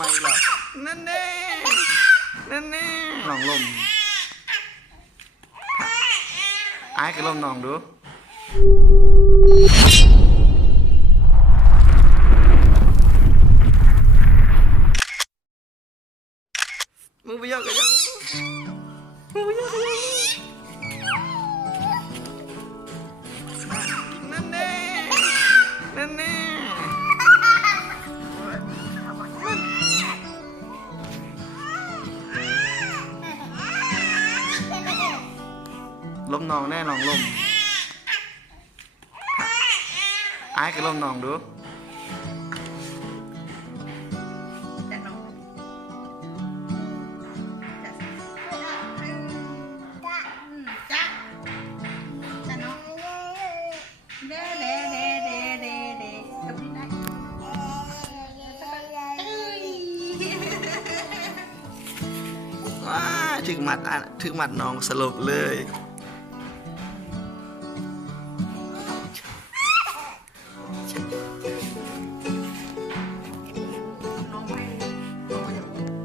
มาอีกแล้วนั่นแน่น้องลมไอ้กับลมน้องดูมือไปยกกันยังมือไปยกกันยังนั่นแน่ลมน้องแน่น้องลมไอ้กับลมน้องดูว้าถึงมัดน้องสลบเลย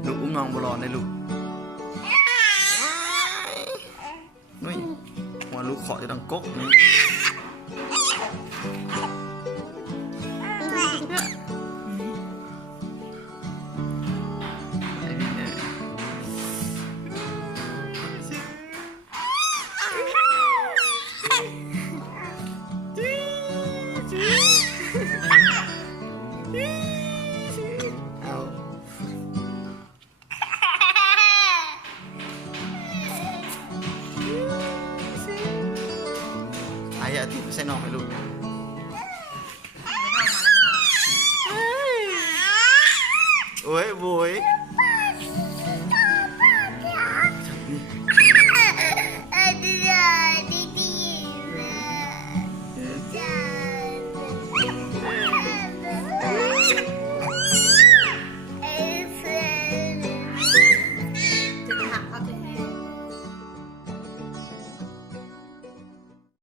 ลูกอุ้มน้องบอลอนได้ลูกนุ้ยหัวลูกขอจะดังก๊กนี่ไอ้อาทิตย์ใส่น้องให้ลูกโอ้ยโวย